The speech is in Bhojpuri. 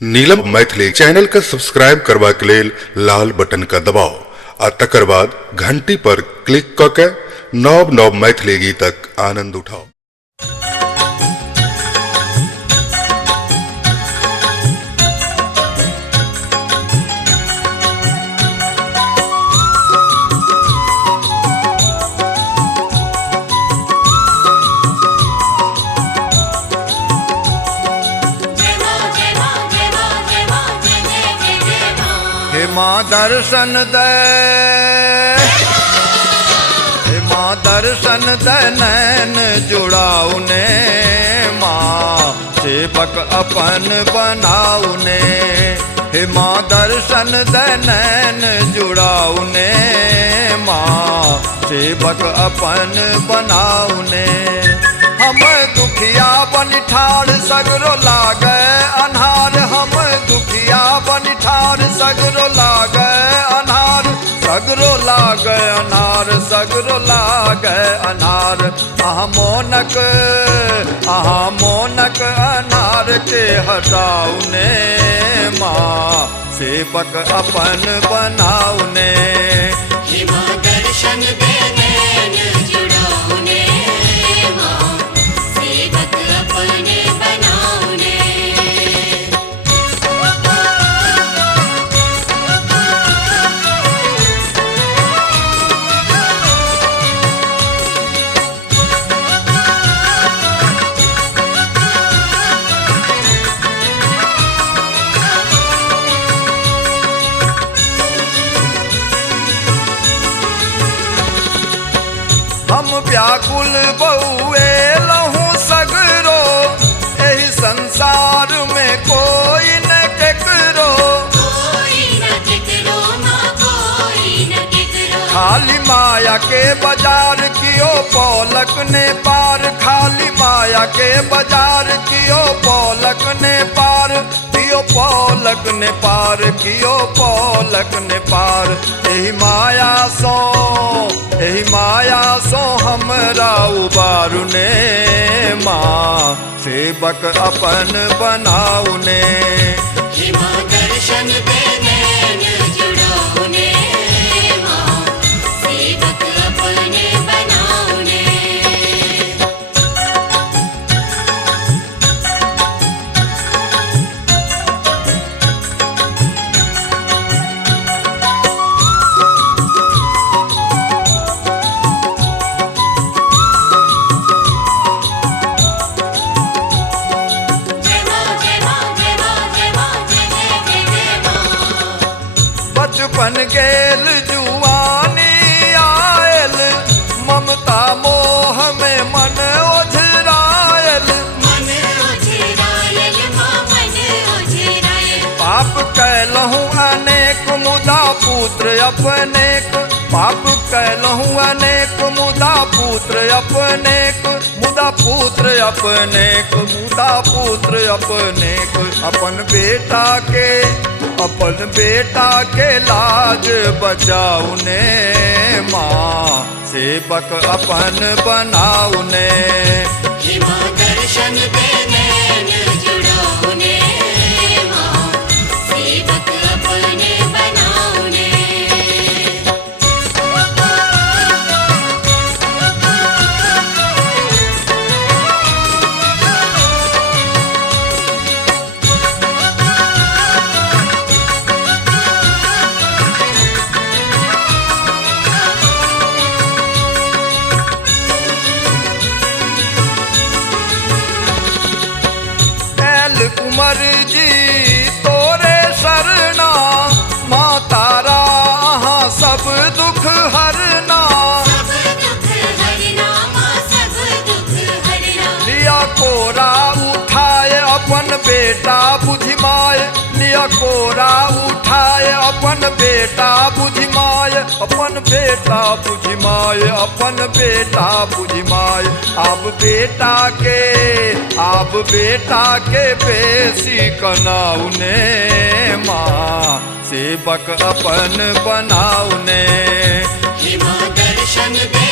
नीलम मैथिली चैनल का सब्सक्राइब करबा के लेल लाल बटन का दबाओ आ तकर बाद घंटी पर क्लिक क के नव नव मैथिली गीतक आनंद उठाओ। हे माँ दर्शन दे, हे माँ दर्शन दे नैन जुड़ाऊ ने, माँ सेवक अपन बनाऊ ने। हे माँ दर्शन दे नैन जुड़ाऊ ने, माँ सेवक अपन बनाऊ ने। हम दुखिया बन ठाड़ सगरो लागे अन्हार, हम दुखिया बन ठाड़ सगरो लागे अन्हार, सगरो लागे अन्हार, सगरो लागे अन्हार। आहा मोनक अन्हार के हटाऊ ने, माँ सेवक अपन बनाऊ ने। हे माँ दर्शन दे नैन जुड़ाऊ ने, माँ सेवक अपने बनाऊ ने। हम व्याकुल बउए लहू सगरो, एही संसार में कोई न केकरो। कोई न केकरो माँ, कोई न केकरो। खाली माया के बाजार कियो पौलक ने पार, खाली माया के बाजार कियो पौलक ने पार, कियो पौलक ने पार, कियो पौलक ने पार। एही माया सो हमरा उबारू ने, माँ सेवक अपन बनाऊ ने। हे माँ दर्शन दे नैन जुड़ाऊ ने, माँ सेवक अपने बनाऊ ने। बचपन गेल जुआनी आयल, ममता मोह में मन ओझरायल। मन ओझरायल माँ, मन ओझरायल। पाप कैलहूँ अनेक मुदा पुत्र अपनेक, पाप कैलहूँ अनेक मुदा पुत्र अपनेक, मुदा पुत्र अपनेक, मुदा पुत्र अपनेक। अपन बेटा के लाज बचाऊ ने, माँ सेवक अपन बनाऊ ने। हे माँ दर्शन दे नैन जुड़ाऊ ने, माँ सेवक अपने बनाऊ ने। कुंवर जी तोरे शरणा, माँ तारा अहाँ सब दुख हरना। सब दुख हरना माँ, सब दुख हरना। लिया कोरा उठाए अपन बेटा बुझिमाय, लिया कोरा उठाए अपन बेटा बुझिमाय, अपन बेटा बुझिमाय, अपन बेटा बुझिमाय। आब बेटा के बेसी कनाऊ ने, माँ सेवक अपन बनाऊ ने। हे माँ दर्शन दे